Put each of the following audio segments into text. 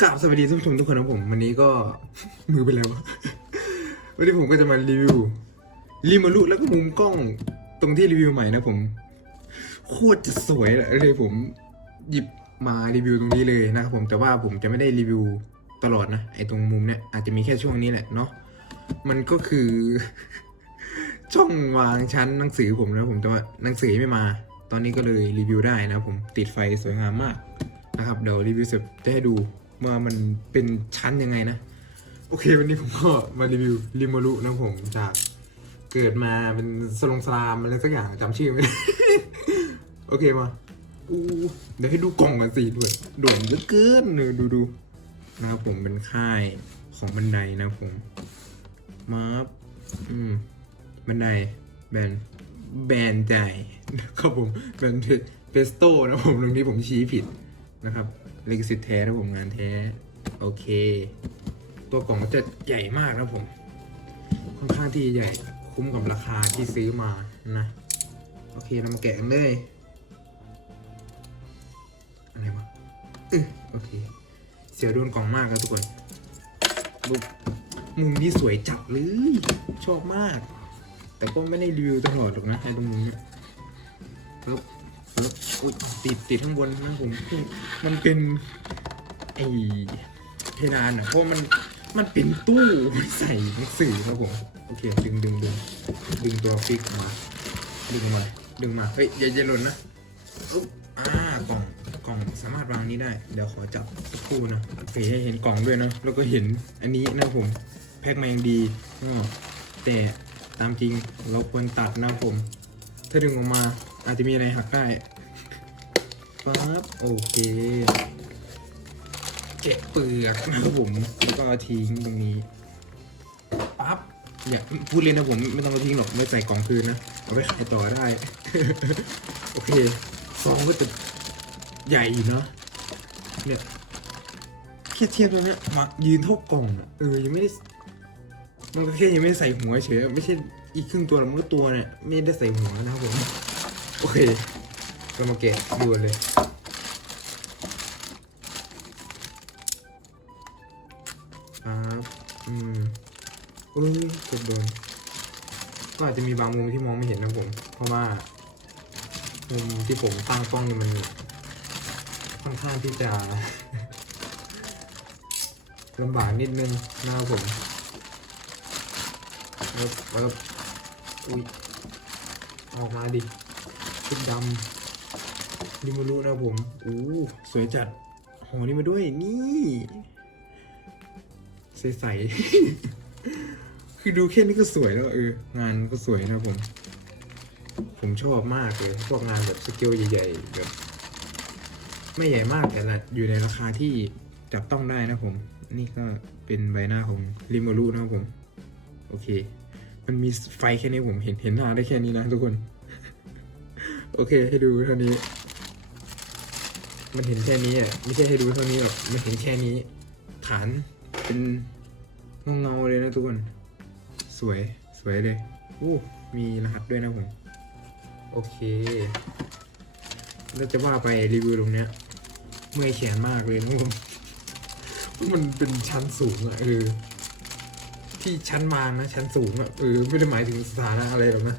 กราบสวัสดีท่านทุกคนนะผม วันนี้ก็มือเป็นไรวะวันนี้ผมก็จะมารีวิวรีมารุแล้วก็มุมกล้องตรงที่รีวิวใหม่นะผม โคตรจะสวยเลยผมหยิบมารีวิวตรงนี้เลยนะครับผมแต่ว่าผมจะไม่ได้รีวิวตลอดนะไอตรงมุมเนี้ยอาจจะมีแค่ช่วงนี้แหละเนาะมันก็คือ ช่องวางชั้นหนังสือผมนะผมแต่ว่าหนังสือไม่มา ตอนนี้ก็เลยรีวิวได้นะผมติดไฟสวยงามมาก นะครับเดี๋ยวรีวิวเสร็จจะให้ดูว่ามันเป็นชั้นยังไงนะ โอเควันนี้ผมก็มารีวิวริมารุนะผมจากเกิดมาเป็นสลงสลามอะไรสักอย่างจำชื่อไม่ได้โอเคมาอูเดี๋ยวให้ดูกล่องกันสิด้วยด่วนเหลือเกินเนอดูดูนะครับผมเป็นค่ายของบันไดนะผมมาบอืมบันไดแบนแบนใจครับผมแบนเพสโต้นะผมตรงนี้ผมชี้ผิด นะครับลิขสิทธิ์แท้นะผมงานแท้ โอเค ตัวกล่องก็จะใหญ่มากนะผม ค่อนข้างที่ใหญ่คุ้มกับราคาที่ซื้อมานะ โอเคเรามาแกะกันเลยอะไรวะโอเค เสียวโดนกล่องมากครับทุกคนบุ๊มุมนี้สวยจัดเลย ชอบมาก แต่ก็ไม่ได้รีวิวตลอดหรอกนะไอ้ตรงนี้แล้วแล้ว อุ๊ยติดติดข้างบนนะผม มันเป็นไอเพดานอะเพราะมันมันเป็นตู้ใส่หนังสือครับผม โอเค ดึงดึงดึงดึงตัวฟิกมา ดึงมาดึงมา เฮ้ยอย่าอย่าหล่นนะอุ๊บอ่ากล่องกล่องสามารถวางนี้ได้ เดี๋ยวขอจับสักครู่นะเฟยให้เห็นกล่องด้วยนะ แล้วก็เห็นอันนี้นะผม แพ็คมงดีอ๋อแต่ตามจริงเราควรตัดนะผม ถ้าดึงออกมา อาจจะมีอะไรหักได้ปั๊บโอเคแกะเปลือกนะครับผมแล้วก็เอาทิ้งตรงนี้ปั๊บเนี่ยพูดเลยนะผมไม่ต้องเอาทิ้งหรอกไม่ใส่กล่องคืนนะเอาไปขายต่อได้ โอเคซองก็จะใหญ่อยู่เนอะเนี่ยแค่เทียบตรงนี้ยมายืนเท่ากล่องอะเออยังไม่ได้มันก็แค่ยังไม่ได้ใส่หัวเฉยไม่ใช่อีกครึ่งตัวหรือมันก็ตัวเนี่ยไม่ได้ใส่หัวนะครับผม โอเคเรามาแกะดูกันเลยครับอืมอุ้ยกดโดน ก็อาจจะมีบางมุมที่มองไม่เห็นนะผม เพราะว่ามุมที่ผมตั้งกล้องเนี่ยมันค่อนข้างที่จะลำบากนิดนึงนะครับผมแล้วแล้วอุ้ยออกมาดิ ชุดดำดิมารุนะผมอู้สวยจัดโหนี่มาด้วยนี่ใสๆคือดูแค่นี้ก็สวยแล้วเอองานก็สวยนะผม ผมชอบมากเลยพวกงานแบบสเกลใหญ่ๆแบบไม่ใหญ่มากแต่ละอยู่ในราคาที่จับต้องได้นะผม นี่ก็เป็นใบหน้าของริมารุนะครับผม โอเค มันมีไฟแค่นี้ผมเห็นเห็นหน้าได้แค่นี้นะทุกคน โอเคให้ดูเท่านี้ มันเห็นแค่นี้อะไม่ใช่ให้ดูเท่านี้หรอกมันเห็นแค่นี้ ฐานเป็นเงาเงาเลยนะทุกคน สวยสวยเลยอู้มีรหัสด้วยนะผม โอเคแล้วจะว่าไปรีวิวตรงเนี้ยเมื่อยแขนมากเลยนะผมมันเป็นชั้นสูงอะเออที่ชั้นมานะชั้นสูงอะเออไม่ได้หมายถึงสถานะอะไรหรอกนะ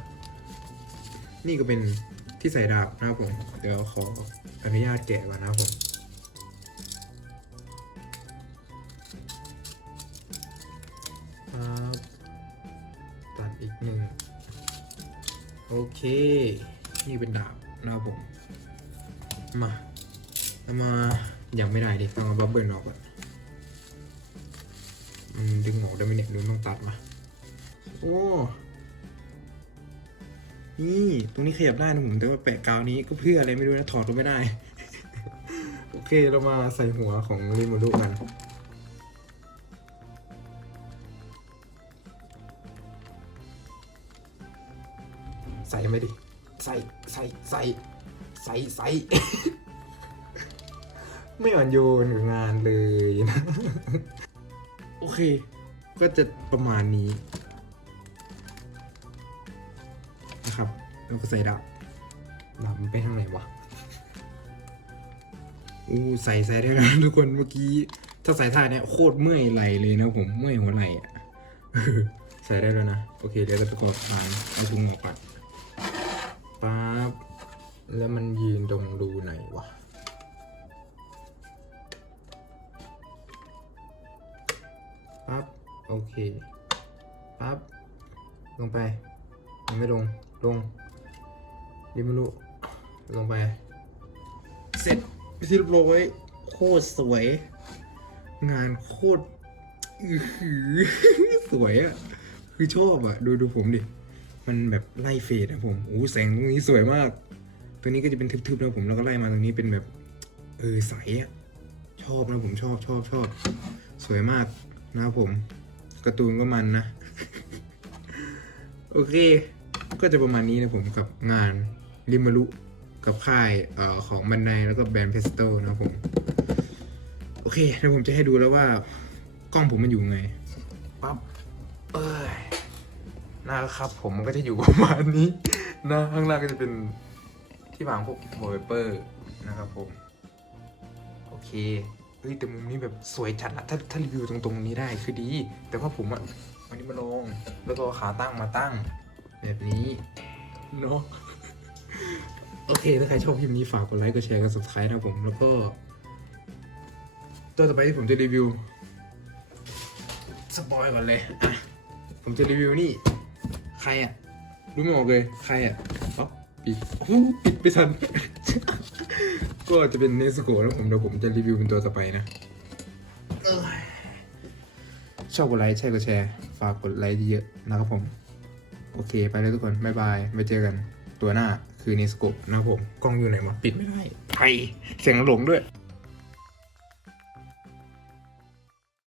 นี่ก็เป็น ที่ใส่ดาบนะครับผม เดี๋ยวขออนุญาตแกะก่อนนะครับผมครับตัดอีกหนึ่งโอเค นี่เป็นดาบนะครับผม มาเอามายังไม่ได้ดิต้องเอาบับเบิลออกก่อนมันดึงออกได้ไหมเนี่ยดูต้องตัดมา โอ้ นี่ตรงนี้ขยับได้นะผมแต่ว่าแปะกาวนี้ก็เพื่ออะไรไม่รู้นะถอดก็ไม่ได้ โอเคเรามาใส่หัวของริมูรุกันใส่ไม่ดิ ใส่ใส่ใส่ใส่ใส่ไม่อ่อนโยนกับงานเลยนะ โอเค ก็จะประมาณนี้ นะครับแล้วก็ใส่ดาบดาบมันไปทางไหนวะอู้ใส่ใส่ได้แล้วทุกคนเมื่อกี้ถ้าใส่ท่าเนี้ยโคตรเมื่อยไหลเลยนะผมเมื่อยหัวไหล่อะใส่ได้แล้วนะ โอเคเดี๋ยวเราไปกดหางเอาถุงหมอกก่อนปั๊บแล้วมันยืนตรงรูไหนวะปั๊บโอเคปั๊บลงไปยังไม่ลง ลงริมรุลงไป เสร็จไปที่เรียบร้อยโคตรสวย งานโคตรอือสวยอะคือชอบอะดูดูผมดิ มันแบบไล่เฟดนะผมโอ้แสงตรงนี้สวยมาก ตัวนี้ก็จะเป็นทึบๆนะผมแล้วก็ไล่มาตรงนี้เป็นแบบเออใสอะชอบนะผมชอบชอบชอบ สวยมากนะผมการ์ตูนก็มันนะ โอเค ก็จะประมาณนี้นะผมกับงานริมารุกับค่ายอของบันไดแล้วก็แบรนด์เพสโตนะครับผม โอเคเดี๋ยวผมจะให้ดูแล้วว่ากล้องผมมันอยู่ไงปั๊บเอ้ยนะครับผมมันก็จะอยู่ประมาณนี้นะข้างล่างก็จะเป็นที่วางพวกโมเปอร์นะครับผม โอเคเฮ้ยแต่มุมนี้แบบสวยจัดอะถ้าถ้ารีวิวตรงๆนี้ได้คือดี แต่ว่าผมอะวันนี้มาลงแล้วก็ขาตั้งมาตั้ง แบบนี้เนาะโอเค ถ้าใครชอบคลิปนี้ฝากกดไลค์กดแชร์กด subscribe นะผม แล้วก็ ตัวต่อไปที่ผมจะรีวิว สปอยก่อนเลยอะผมจะรีวิวนี่ ใครอะ รู้ไม่ออกเลย ใครอะอ๊อปิดปิดไปทัน ก็จะเป็นเนสโกแล้วผมเดี๋ยวผมจะรีวิวเป็นตัวต่อไปนะชอบกดไลค์ใช่กดแชร์ ฝากกดไลค์เยอะๆนะครับผม โอเค ไปแล้วทุกคนบ๊ายบายไว้เจอกันตัวหน้าคือเนสโกะนะครับผมกล้องอยู่ไหนวะปิดไม่ได้ไทยเสียงหลงด้วย